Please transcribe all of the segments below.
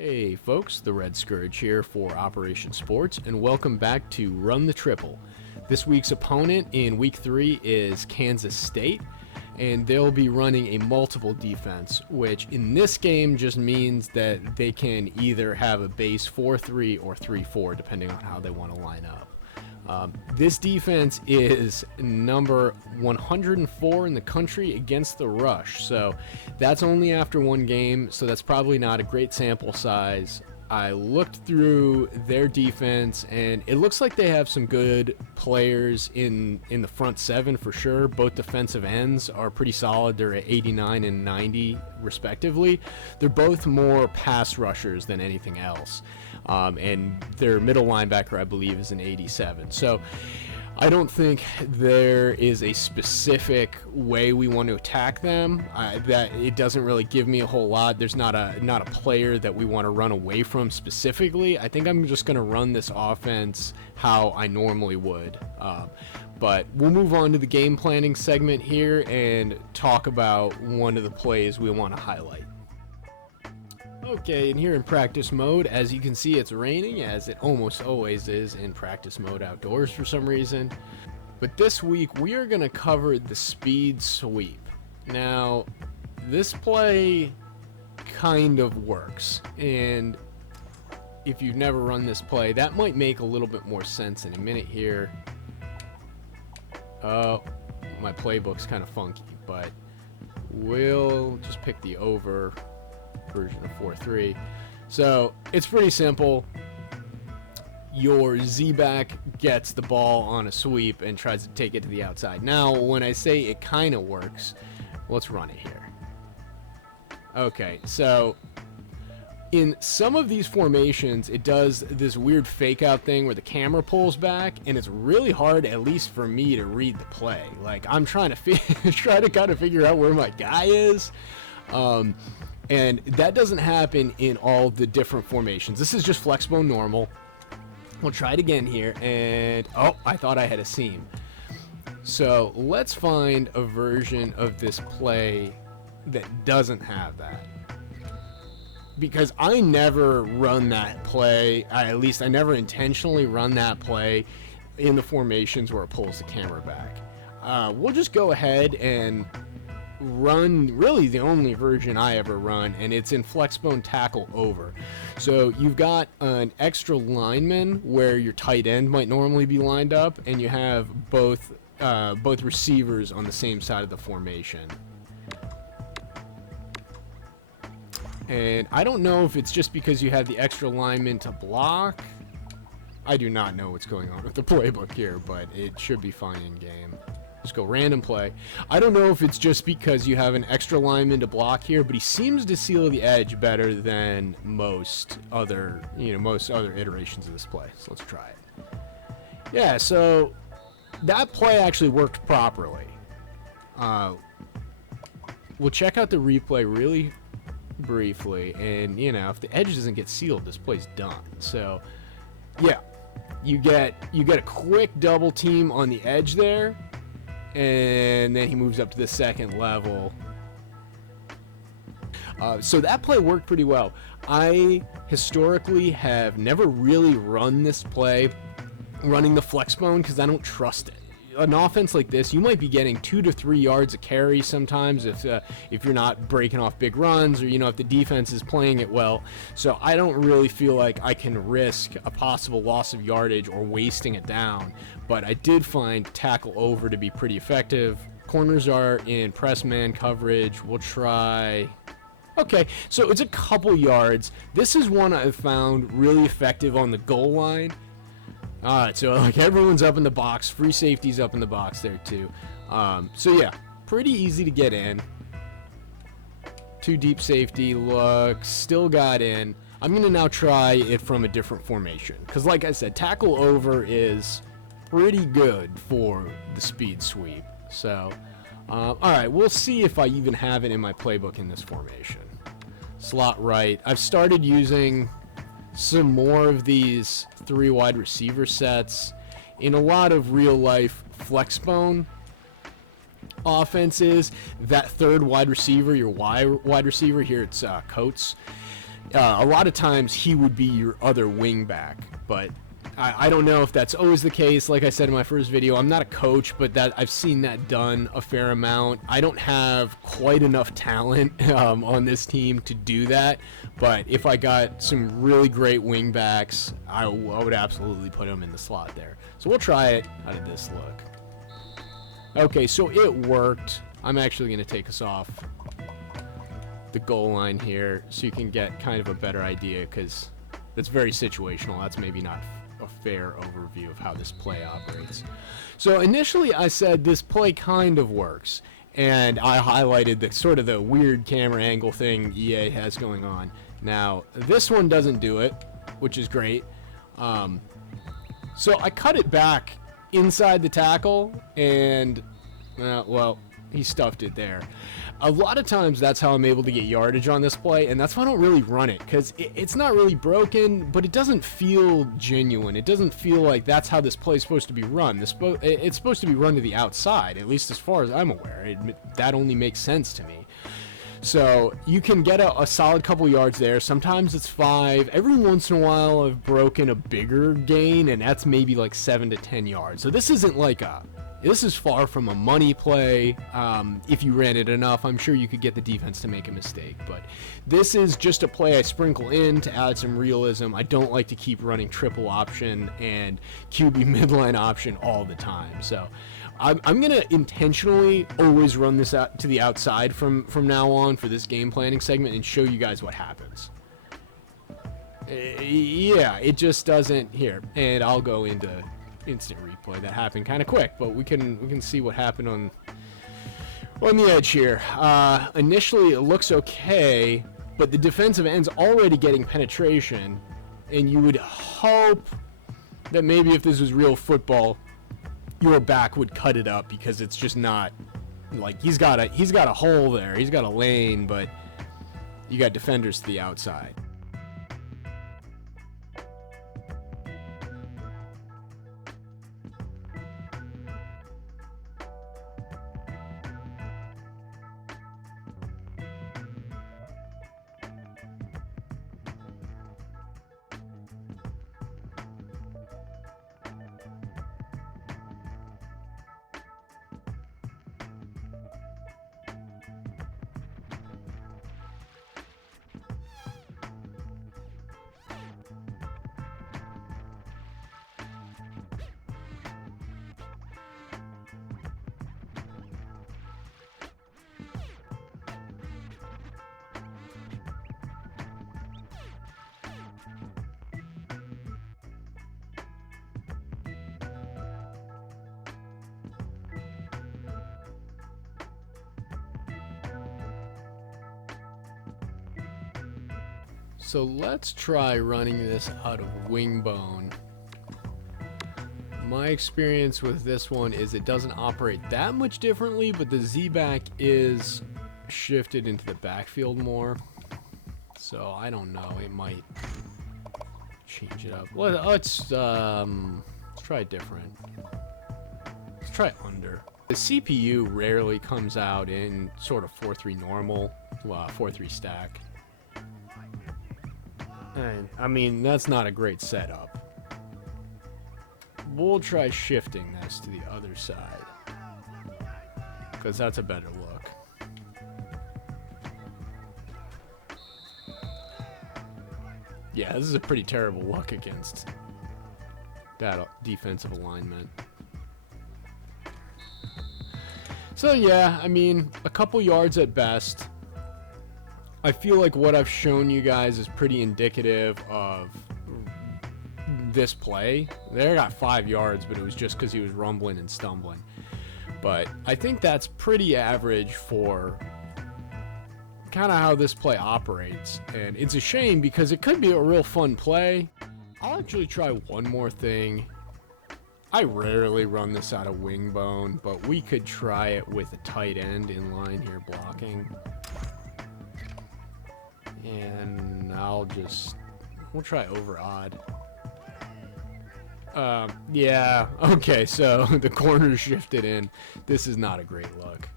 Hey folks, the Red Scourge here for Operation Sports, and welcome back to Run the Triple. This week's opponent in Week 3 is Kansas State, and they'll be running a multiple defense, which in this game just means that they can either have a base 4-3 or 3-4, depending on how they want to line up. This defense is number 104 in the country against the rush, so that's only after one game, so that's probably not a great sample size. I looked through their defense, and it looks like they have some good players in the front seven for sure. Both defensive ends are pretty solid. They're at 89 and 90 respectively. They're both more pass rushers than anything else. And their middle linebacker, I believe, is an 87. So I don't think there is a specific way we want to attack them. That it doesn't really give me a whole lot. There's not a player that we want to run away from specifically. I think I'm just going to run this offense how I normally would. But we'll move on to the game planning segment here and talk about one of the plays we want to highlight. Okay, and here in practice mode, as you can see, it's raining, as it almost always is in practice mode outdoors for some reason. But this week, we are going to cover the speed sweep. Now, this play kind of works, and if you've never run this play, that might make a little bit more sense in a minute here. My playbook's kind of funky, but we'll just pick the over version of 4-3. So it's pretty simple. Your Z-back gets the ball on a sweep and tries to take it to the outside. Now, when I say it kind of works, let's run it here. Okay, so in some of these formations, it does this weird fake out thing where the camera pulls back, and it's really hard, at least for me, to read the play. Like, I'm trying to kind of figure out where my guy is. And that doesn't happen in all the different formations. This is just flexbone normal. We'll try it again here, and oh, I thought I had a seam. So let's find a version of this play that doesn't have that. Because I never run that play, at least I never intentionally run that play in the formations where it pulls the camera back. We'll just go ahead and run really the only version I ever run, and it's in flexbone tackle over. So you've got an extra lineman where your tight end might normally be lined up, and you have both receivers on the same side of the formation. And I don't know if it's just because you have the extra lineman to block. I do not know what's going on with the playbook here, but it should be fine in game. Just go random play. I don't know if it's just because you have an extra lineman to block here, but he seems to seal the edge better than most other iterations of this play. So let's try it. Yeah, so that play actually worked properly. We'll check out the replay really briefly, and if the edge doesn't get sealed, this play's done. So yeah, you get a quick double team on the edge there, and then he moves up to the second level. So that play worked pretty well. I historically have never really run this play running the flexbone because I don't trust it. An offense like this, you might be getting 2 to 3 yards a carry sometimes if you're not breaking off big runs, or if the defense is playing it well. So I don't really feel like I can risk a possible loss of yardage or wasting it down. But I did find tackle over to be pretty effective. Corners are in press man coverage. We'll try. Okay, so it's a couple yards. This is one I've found really effective on the goal line. Alright, so like everyone's up in the box. Free safety's up in the box there too. So yeah, pretty easy to get in. 2 deep safety look, still got in. I'm going to now try it from a different formation. Because like I said, tackle over is pretty good for the speed sweep. So, alright, we'll see if I even have it in my playbook in this formation. Slot right. I've started using some more of these 3 wide receiver sets in a lot of real life flexbone offenses. That third wide receiver, your wide receiver here, it's Coates. A lot of times he would be your other wing back, but I don't know if that's always the case. Like I said in my first video, I'm not a coach, but that I've seen that done a fair amount. I don't have quite enough talent on this team to do that, but if I got some really great wing backs, I would absolutely put them in the slot there. So we'll try it. How did this look? Okay, so it worked. I'm actually going to take us off the goal line here so you can get kind of a better idea, because that's very situational. That's maybe not a fair overview of how this play operates. So initially I said this play kind of works, and I highlighted the sort of the weird camera angle thing EA has going on. Now this one doesn't do it, which is great. So I cut it back inside the tackle, and well, he stuffed it there. A lot of times that's how I'm able to get yardage on this play, and that's why I don't really run it, because it's not really broken, but it doesn't feel genuine. It doesn't feel like that's how this play is supposed to be run. It's supposed to be run to the outside, at least as far as I'm aware. That only makes sense to me. So you can get a solid couple yards there. Sometimes it's 5. Every once in a while I've broken a bigger gain, and that's maybe like 7 to 10 yards. So this isn't like this is far from a money play. If you ran it enough, I'm sure you could get the defense to make a mistake. But this is just a play I sprinkle in to add some realism. I don't like to keep running triple option and QB midline option all the time. So I'm going to intentionally always run this out to the outside from now on for this game planning segment and show you guys what happens. Yeah, it just doesn't here. And I'll go into instant replay. That happened kind of quick, but we can see what happened on the edge here. Initially it looks okay, but the defensive end's already getting penetration, and you would hope that maybe if this was real football, your back would cut it up, because it's just not like he's got a hole there, he's got a lane, but you got defenders to the outside. So let's try running this out of wing bone. My experience with this one is it doesn't operate that much differently, but the Z-back is shifted into the backfield more. So I don't know, it might change it up. Let's try different. Let's try under. The CPU rarely comes out in sort of 4-3 normal, 4-3 stack. And, I mean, that's not a great setup. We'll try shifting this to the other side, because that's a better look. Yeah, this is a pretty terrible look against that defensive alignment. So yeah, I mean, a couple yards at best. I feel like what I've shown you guys is pretty indicative of this play. There got 5 yards, but it was just because he was rumbling and stumbling. But I think that's pretty average for kind of how this play operates. And it's a shame because it could be a real fun play. I'll actually try one more thing. I rarely run this out of wing bone, but we could try it with a tight end in line here blocking. And we'll try over odd. Yeah, okay, so the corner shifted in. This is not a great look.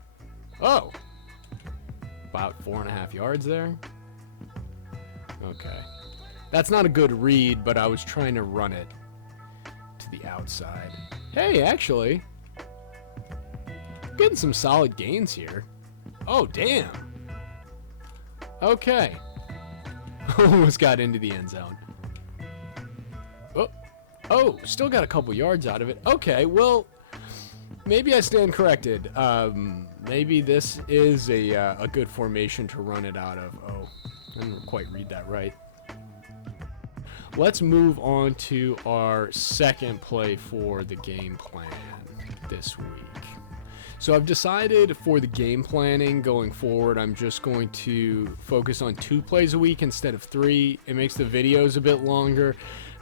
Oh! About 4.5 yards there. Okay. That's not a good read, but I was trying to run it to the outside. Hey, actually, I'm getting some solid gains here. Oh, damn. Okay. Almost got into the end zone. Oh, still got a couple yards out of it. Okay, well, maybe I stand corrected. Maybe this is a good formation to run it out of. Oh, I didn't quite read that right. Let's move on to our second play for the game plan this week. So I've decided for the game planning going forward, I'm just going to focus on 2 plays a week instead of 3. It makes the videos a bit longer,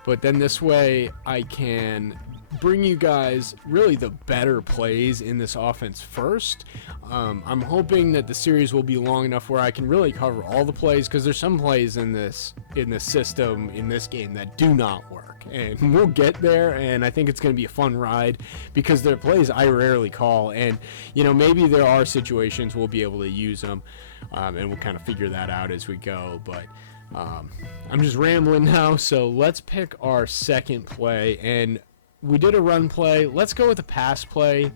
but then this way I can bring you guys really the better plays in this offense first. I'm hoping that the series will be long enough where I can really cover all the plays, because there's some plays in this system in this game that do not work, and we'll get there, and I think it's going to be a fun ride because they're plays I rarely call, and maybe there are situations we'll be able to use them, and we'll kind of figure that out as we go. But I'm just rambling now, so let's pick our second play. And we did a run play. Let's go with a pass play.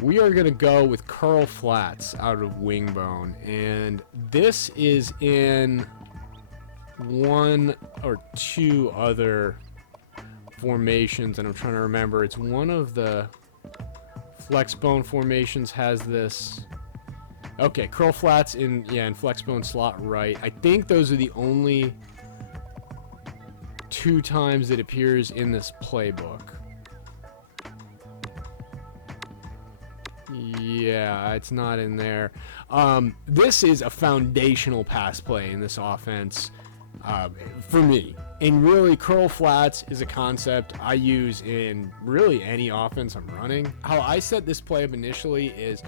We are going to go with curl flats out of wing bone. And this is in 1 or 2 other formations. And I'm trying to remember. It's one of the flex bone formations has this. Okay, curl flats in flex bone slot right. I think those are the only 2 times it appears in this playbook. Yeah, it's not in there. This is a foundational pass play in this offense for me. And really, curl flats is a concept I use in really any offense I'm running. How I set this play up initially is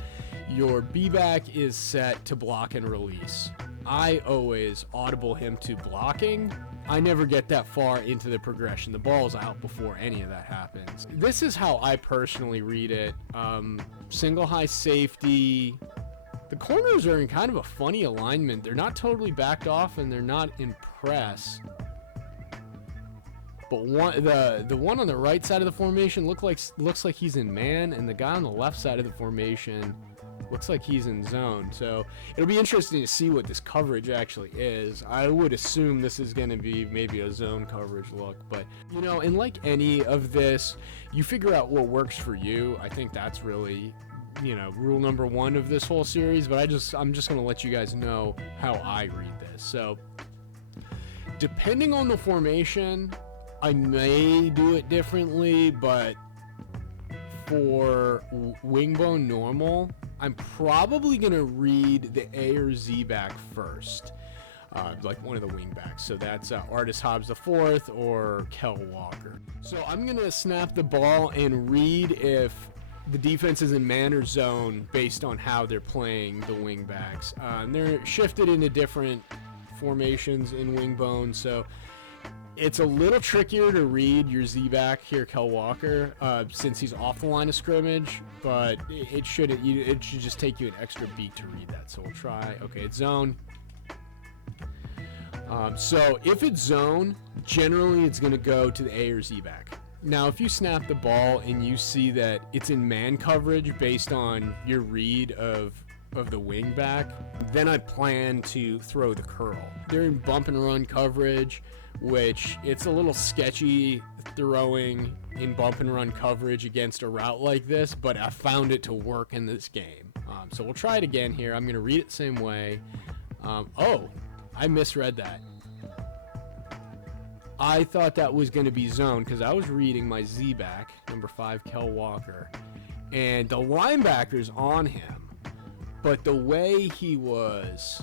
your B-back is set to block and release. I always audible him to blocking. I never get that far into the progression. The ball's out before any of that happens. This is how I personally read it. Single high safety. The corners are in kind of a funny alignment. They're not totally backed off and they're not in press. But the one on the right side of the formation looks like he's in man, and the guy on the left side of the formation looks like he's in zone. So it'll be interesting to see what this coverage actually is. I would assume this is going to be maybe a zone coverage look, but and like any of this, you figure out what works for you. I think that's really rule number 1 of this whole series, but I'm just going to let you guys know how I read this. So depending on the formation, I may do it differently, but for wing bone normal, I'm probably going to read the A or Z back first, like one of the wing backs. So that's Artis Hobbs IV or Kel Walker. So I'm going to snap the ball and read if the defense is in man or zone based on how they're playing the wing backs. And they're shifted into different formations in wing bone, so it's a little trickier to read your Z-back here, Kel Walker, since he's off the line of scrimmage, but it should just take you an extra beat to read that. So we'll try. Okay, it's zone. So if it's zone, generally it's going to go to the A or Z-back. Now, if you snap the ball and you see that it's in man coverage based on your read of the wing back, then I plan to throw the curl. They're in bump and run coverage, which it's a little sketchy throwing in bump and run coverage against a route like this, but I found it to work in this game. So we'll try it again here. I'm going to read it the same way. Oh, I misread that. I thought that was going to be zone because I was reading my Z-back, number 5, Kel Walker, and the linebacker's on him, but the way he was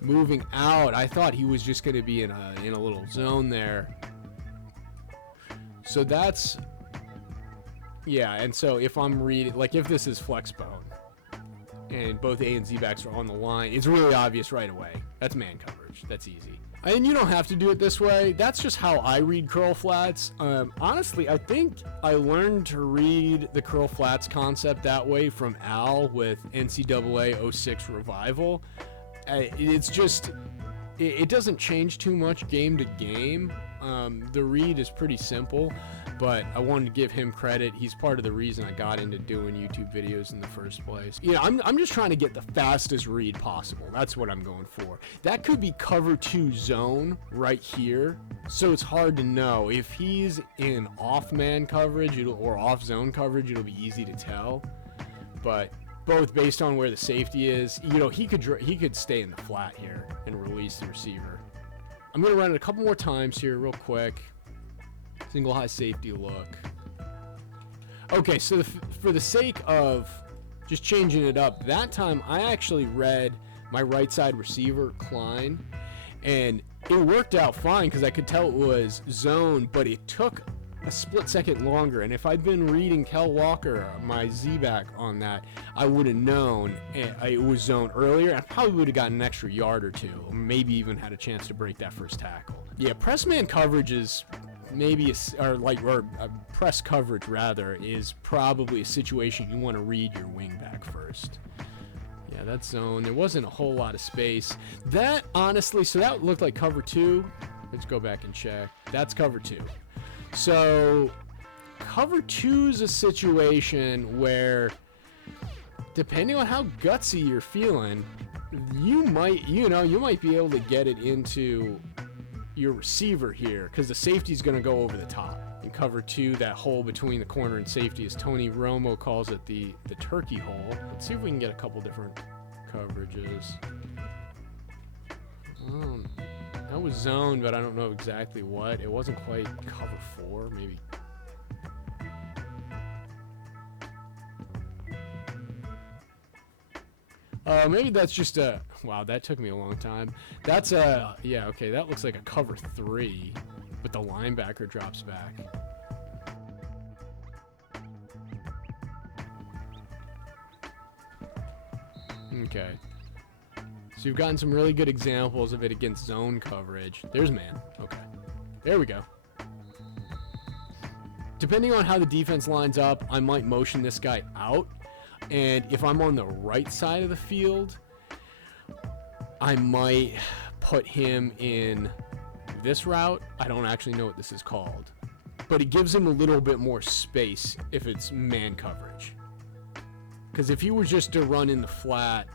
moving out, I thought he was just going to be in a little zone there. So that's, yeah, and so if I'm reading, like if this is flex bone and both A and Z backs are on the line, it's really obvious right away. That's man coverage. That's easy. And you don't have to do it this way. That's just how I read curl flats. Honestly, I think I learned to read the curl flats concept that way from Al with NCAA 06 Revival. It's just, it doesn't change too much game to game. The read is pretty simple, but I wanted to give him credit. He's part of the reason I got into doing YouTube videos in the first place. Yeah, I'm just trying to get the fastest read possible. That's what I'm going for. That could be cover 2 zone right here, so it's hard to know. If he's in off-man coverage or off-zone coverage, it'll be easy to tell. But both based on where the safety is, he could stay in the flat here and release the receiver. I'm going to run it a couple more times here real quick. Single high safety look. Okay, so for the sake of just changing it up, that time I actually read my right side receiver, Klein, and it worked out fine because I could tell it was zone, but it took a split second longer. And if I'd been reading Kel Walker, my Z-back on that, I would have known it was zone earlier. And I probably would have gotten an extra yard or two, or maybe even had a chance to break that first tackle. Yeah, press man coverage is maybe, press coverage rather, is probably a situation you want to read your wing back first. Yeah, that's zone. There wasn't a whole lot of space. That, honestly, so that looked like cover 2. Let's go back and check. That's cover 2. So, cover 2 is a situation where, depending on how gutsy you're feeling, you might be able to get it into your receiver here, because the safety's going to go over the top. In cover 2, that hole between the corner and safety, as Tony Romo calls it, the turkey hole. Let's see if we can get a couple different coverages. That was zone, but I don't know exactly what. It wasn't quite cover 4, maybe. Maybe that's just a... Wow, that took me a long time. That's a... Yeah, okay, that looks like a cover 3, but the linebacker drops back. Okay. So you've gotten some really good examples of it against zone coverage. There's man. Okay. There we go. Depending on how the defense lines up, I might motion this guy out. And if I'm on the right side of the field, I might put him in this route. I don't actually know what this is called. But it gives him a little bit more space if it's man coverage. Because if he was just to run in the flat...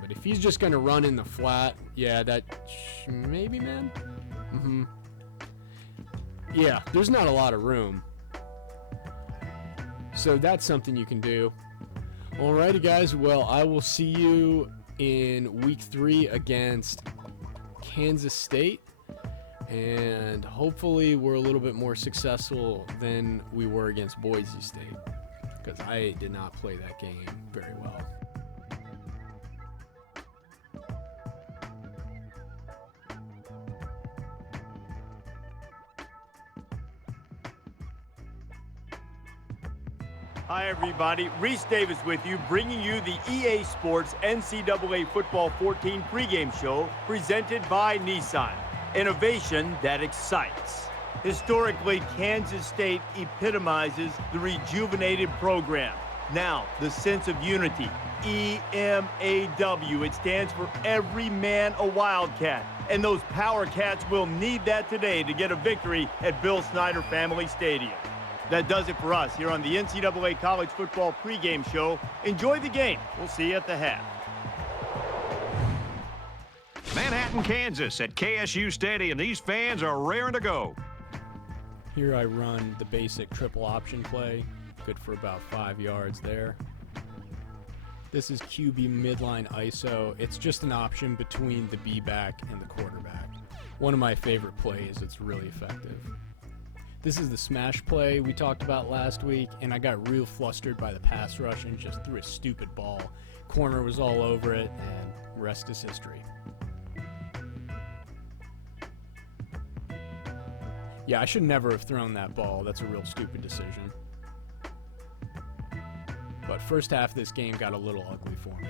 But if he's just going to run in the flat, yeah, that maybe, man. Yeah, there's not a lot of room. So that's something you can do. Alrighty, guys. Well, I will see you in week 3 against Kansas State. And hopefully we're a little bit more successful than we were against Boise State, because I did not play that game very well. Hi, everybody. Reese Davis with you, bringing you the EA Sports NCAA Football 14 pregame show presented by Nissan. Innovation that excites. Historically, Kansas State epitomizes the rejuvenated program. Now, the sense of unity. EMAW. It stands for Every Man a Wildcat. And those Power Cats will need that today to get a victory at Bill Snyder Family Stadium. That does it for us here on the NCAA College Football pregame show. Enjoy the game. We'll see you at the half. Manhattan, Kansas at KSU Stadium. These fans are raring to go. Here I run the basic triple option play. Good for about 5 yards there. This is QB midline ISO. It's just an option between the B-back and the quarterback. One of my favorite plays. It's really effective. This is the smash play we talked about last week, and I got real flustered by the pass rush and just threw a stupid ball. Corner was all over it, and rest is history. Yeah, I should never have thrown that ball. That's a real stupid decision. But first half of this game got a little ugly for me.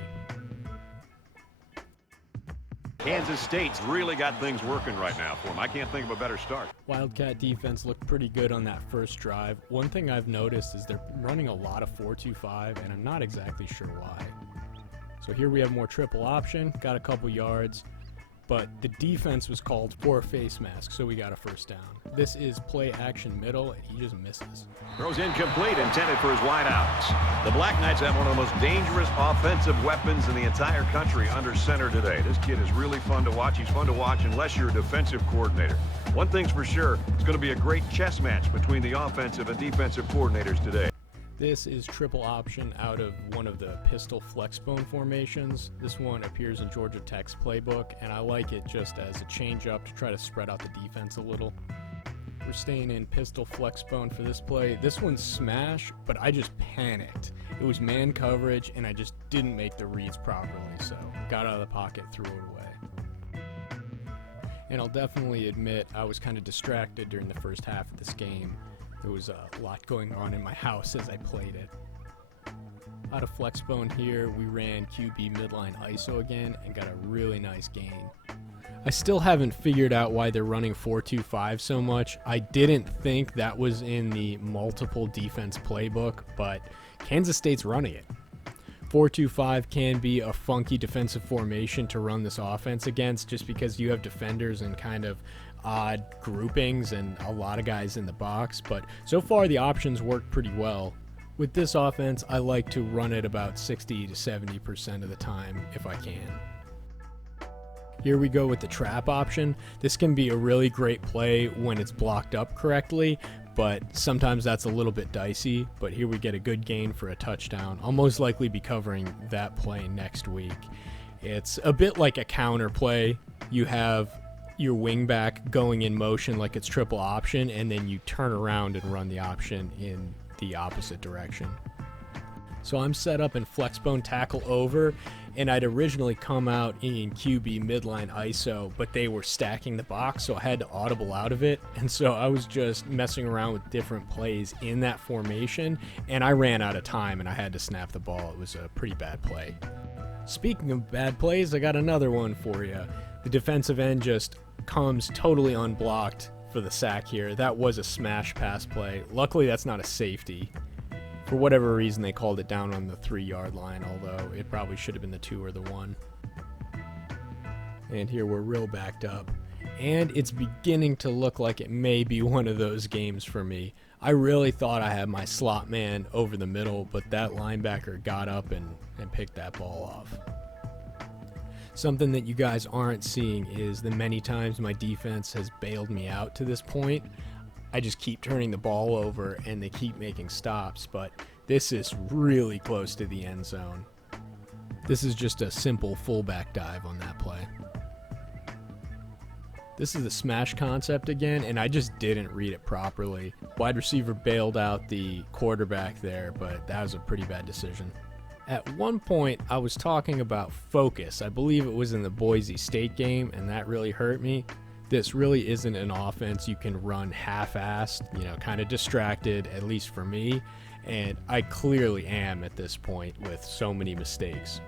Kansas State's really got things working right now for them. I can't think of a better start. Wildcat defense looked pretty good on that first drive. One thing I've noticed is they're running a lot of 4-2-5, and I'm not exactly sure why. So here we have more triple option, got a couple yards, but the defense was called for a face mask, so we got a first down. This is play action middle, and he just misses. Throws incomplete, intended for his wideouts. The Black Knights have one of the most dangerous offensive weapons in the entire country under center today. This kid is really fun to watch. He's fun to watch unless you're a defensive coordinator. One thing's for sure, it's going to be a great chess match between the offensive and defensive coordinators today. This is triple option out of one of the pistol flexbone formations. This one appears in Georgia Tech's playbook, and I like it just as a change up to try to spread out the defense a little. We're staying in pistol flexbone for this play. This one's smash, but I just panicked. It was man coverage, and I just didn't make the reads properly, so got out of the pocket, threw it away. And I'll definitely admit I was kind of distracted during the first half of this game. There was a lot going on in my house as I played it. Out of flexbone here, we ran QB midline ISO again and got a really nice gain. I still haven't figured out why they're running 4-2-5 so much. I didn't think that was in the multiple defense playbook, but Kansas State's running it. 4-2-5 can be a funky defensive formation to run this offense against just because you have defenders in kind of odd groupings and a lot of guys in the box, but so far the options work pretty well. With this offense, I like to run it about 60 to 70% of the time if I can. Here we go with the trap option. This can be a really great play when it's blocked up correctly, but sometimes that's a little bit dicey. But here we get a good gain for a touchdown. I'll most likely be covering that play next week. It's a bit like a counter play. You have your wingback going in motion like it's triple option, and then you turn around and run the option in the opposite direction. So I'm set up in flexbone tackle over, and I'd originally come out in QB midline ISO, but they were stacking the box, so I had to audible out of it. And so I was just messing around with different plays in that formation, and I ran out of time and I had to snap the ball. It was a pretty bad play. Speaking of bad plays, I got another one for you. The defensive end just comes totally unblocked for the sack here. That was a smash pass play. Luckily, that's not a safety. For whatever reason, they called it down on the 3-yard line, although it probably should have been the 2 or the 1. And here we're real backed up. And it's beginning to look like it may be one of those games for me. I really thought I had my slot man over the middle, but that linebacker got up and picked that ball off. Something that you guys aren't seeing is the many times my defense has bailed me out to this point. I just keep turning the ball over and they keep making stops, but this is really close to the end zone. This is just a simple fullback dive on that play. This is the smash concept again, and I just didn't read it properly. Wide receiver bailed out the quarterback there, but that was a pretty bad decision. At one point, I was talking about focus. I believe it was in the Boise State game, and that really hurt me. This really isn't an offense you can run half-assed, kind of distracted, at least for me, and I clearly am at this point with so many mistakes.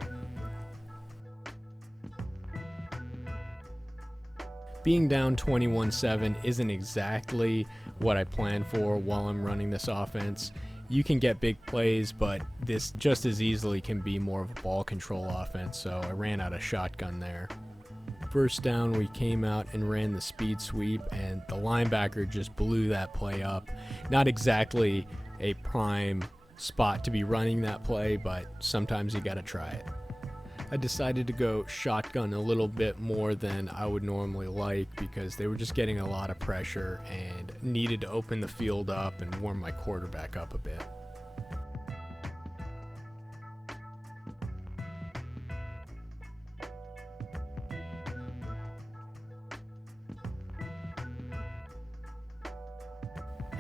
Being down 21-7 isn't exactly what I planned for while I'm running this offense. You can get big plays, but this just as easily can be more of a ball control offense, so I ran out of shotgun there. First down, we came out and ran the speed sweep, and the linebacker just blew that play up. Not exactly a prime spot to be running that play, but sometimes you gotta try it. I decided to go shotgun a little bit more than I would normally like because they were just getting a lot of pressure and needed to open the field up and warm my quarterback up a bit.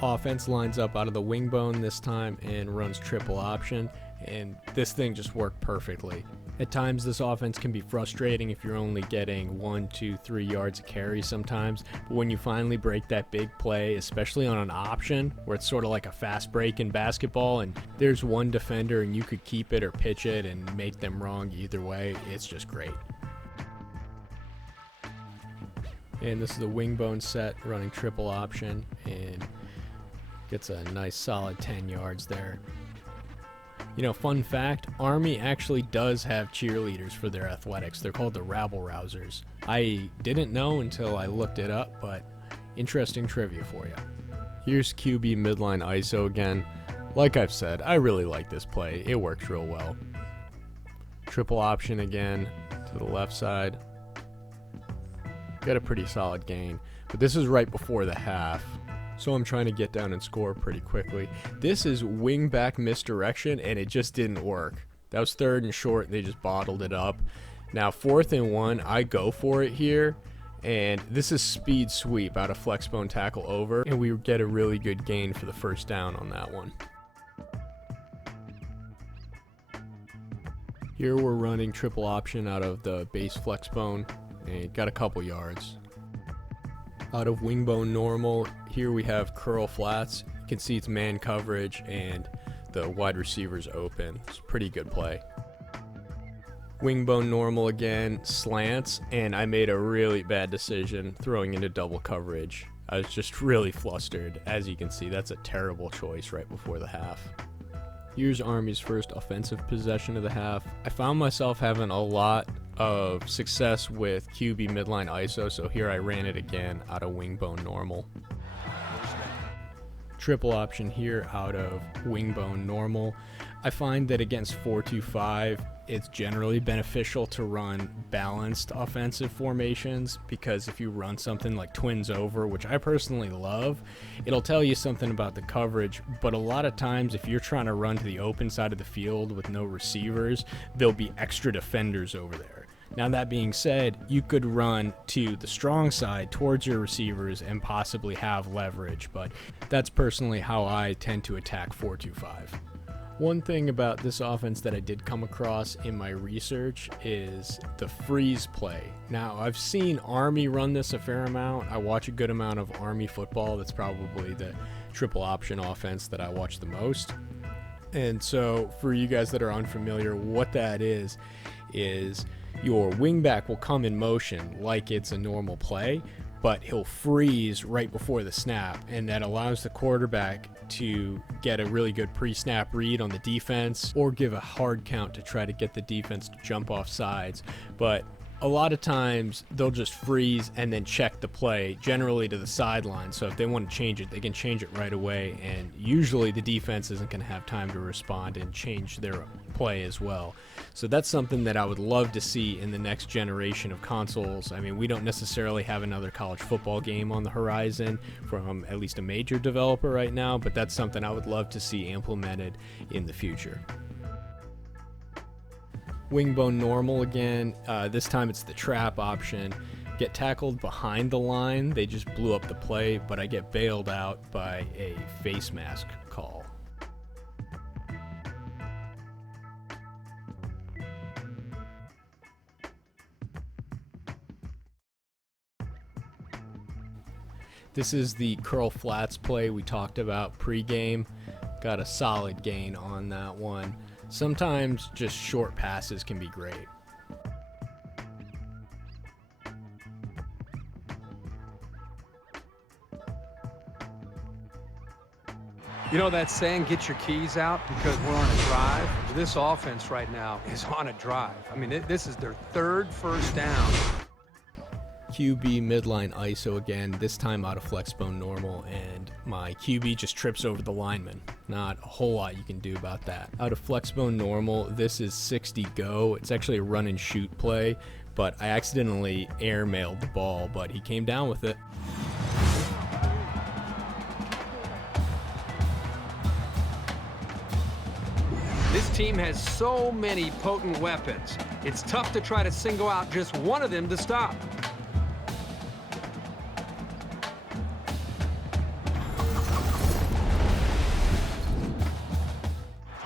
Offense lines up out of the wing bone this time and runs triple option, and this thing just worked perfectly. At times this offense can be frustrating if you're only getting 1, 2, 3 yards a carry sometimes, but when you finally break that big play, especially on an option where it's sort of like a fast break in basketball and there's one defender and you could keep it or pitch it and make them wrong either way, it's just great. And this is the wing bone set running triple option and gets a nice solid 10 yards there. You know, fun fact, Army actually does have cheerleaders for their athletics. They're called the rabble-rousers. I didn't know until I looked it up, but interesting trivia for you. Here's QB midline ISO again. Like I've said, I really like this play. It works real well. Triple option again to the left side. Got a pretty solid gain, but this is right before the half, so I'm trying to get down and score pretty quickly. This is wing back misdirection, and it just didn't work. That was 3rd and short. They just bottled it up. Now 4th and 1, I go for it here, and this is speed sweep out of flex bone tackle over, and we get a really good gain for the first down on that one. Here we're running triple option out of the base flex bone, and got a couple yards. Out of wing bone normal, here we have curl flats. You can see it's man coverage and the wide receiver's open. It's a pretty good play. Wing bone normal again, slants, and I made a really bad decision throwing into double coverage. I was just really flustered. As you can see, that's a terrible choice right before the half. Here's Army's first offensive possession of the half. I found myself having a lot of success with QB midline ISO, so here I ran it again out of wing bone normal. Triple option here out of wing bone normal. I find that against 4-2-5, it's generally beneficial to run balanced offensive formations, because if you run something like twins over, which I personally love, it'll tell you something about the coverage, but a lot of times if you're trying to run to the open side of the field with no receivers, there'll be extra defenders over there. Now that being said, you could run to the strong side towards your receivers and possibly have leverage, but that's personally how I tend to attack 4-2-5. One thing about this offense that I did come across in my research is the freeze play. Now, I've seen Army run this a fair amount. I watch a good amount of Army football. That's probably the triple option offense that I watch the most. And so for you guys that are unfamiliar, what that is your wingback will come in motion like it's a normal play, but he'll freeze right before the snap, and that allows the quarterback to get a really good pre-snap read on the defense or give a hard count to try to get the defense to jump off sides. But a lot of times they'll just freeze and then check the play, generally to the sideline. So if they want to change it, they can change it right away, and usually the defense isn't going to have time to respond and change their play as well. So that's something that I would love to see in the next generation of consoles. I mean, we don't necessarily have another college football game on the horizon from at least a major developer right now, but that's something I would love to see implemented in the future. Wingbone normal again. This time it's the trap option. Get tackled behind the line. They just blew up the play, but I get bailed out by a face mask call. This is the curl flats play we talked about pregame. Got a solid gain on that one. Sometimes just short passes can be great. You know that saying, get your keys out, because we're on a drive? This offense right now is on a drive. I mean, this is their third first down. QB midline ISO again, this time out of flexbone normal, and my QB just trips over the lineman. Not a whole lot you can do about that. Out of flexbone normal, this is 60 go. It's actually a run and shoot play, but I accidentally airmailed the ball, but he came down with it. This team has so many potent weapons. It's tough to try to single out just one of them to stop.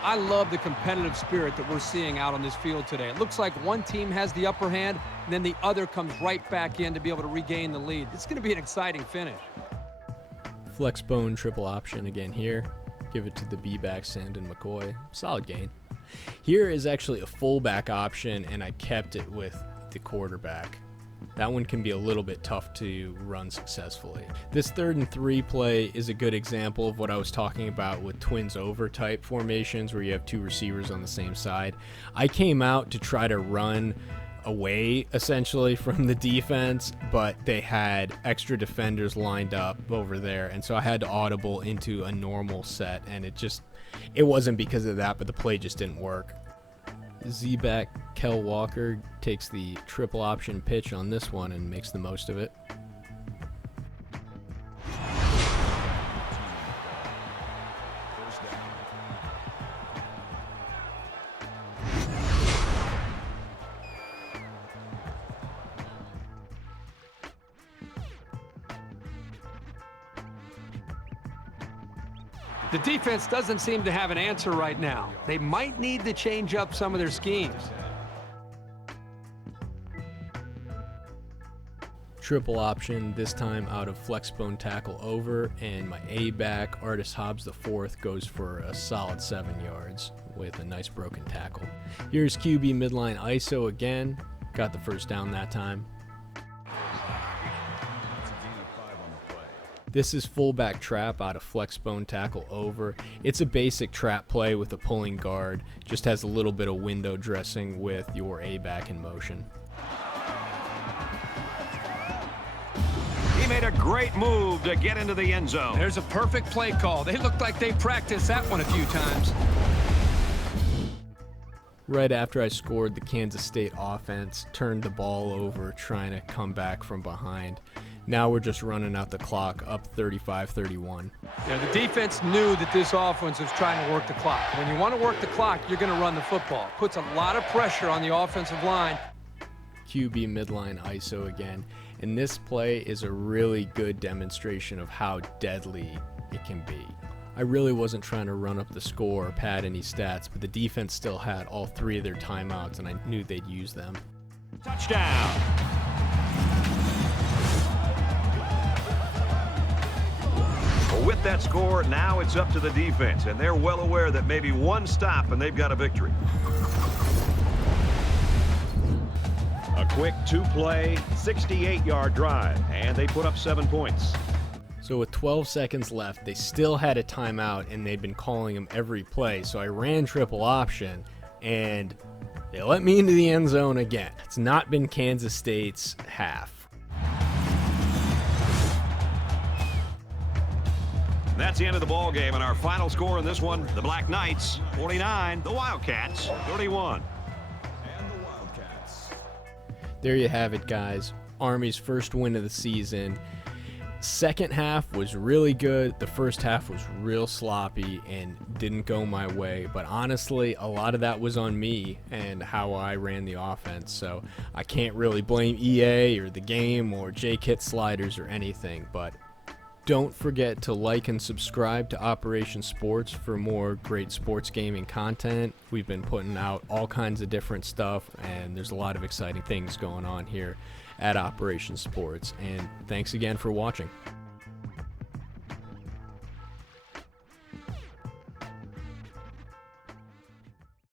I love the competitive spirit that we're seeing out on this field today. It looks like one team has the upper hand, and then the other comes right back in to be able to regain the lead. It's going to be an exciting finish. Flexbone triple option again here. Give it to the B-back, Sandon McCoy. Solid gain. Here is actually a fullback option, and I kept it with the quarterback. That one can be a little bit tough to run successfully. This 3rd and 3 play is a good example of what I was talking about with twins over type formations where you have 2 receivers on the same side. I came out to try to run away essentially from the defense, but they had extra defenders lined up over there, and so I had to audible into a normal set, and it wasn't because of that, but the play just didn't work. Z-back Kel Walker takes the triple option pitch on this one and makes the most of it. The defense doesn't seem to have an answer right now. They might need to change up some of their schemes. Triple option, this time out of flex bone tackle over, and my A-back, Artis Hobbs IV, goes for a solid 7 yards with a nice broken tackle. Here's QB midline ISO again. Got the first down that time. This is fullback trap out of flex bone tackle over. It's a basic trap play with a pulling guard. Just has a little bit of window dressing with your A-back in motion. He made a great move to get into the end zone. There's a perfect play call. They looked like they practiced that one a few times. Right after I scored, the Kansas State offense turned the ball over trying to come back from behind. Now we're just running out the clock, up 35-31. Yeah, the defense knew that this offense was trying to work the clock. When you want to work the clock, you're going to run the football. Puts a lot of pressure on the offensive line. QB midline ISO again. And this play is a really good demonstration of how deadly it can be. I really wasn't trying to run up the score or pad any stats, but the defense still had all 3 of their timeouts, and I knew they'd use them. Touchdown. With that score, now it's up to the defense, and they're well aware that maybe one stop and they've got a victory. A quick 2-play, 68-yard drive, and they put up 7 points. So with 12 seconds left, they still had a timeout, and they'd been calling them every play. So I ran triple option, and they let me into the end zone again. It's not been Kansas State's half. That's the end of the ball game, and our final score in this one, the Black Knights 49, the Wildcats 31. There you have it, guys. Army's first win of the season. Second half was really good. The first half was real sloppy and didn't go my way. But honestly, a lot of that was on me and how I ran the offense. So I can't really blame EA or the game or J-Kit sliders or anything. But don't forget to like and subscribe to Operation Sports for more great sports gaming content. We've been putting out all kinds of different stuff, and there's a lot of exciting things going on here at Operation Sports. And thanks again for watching.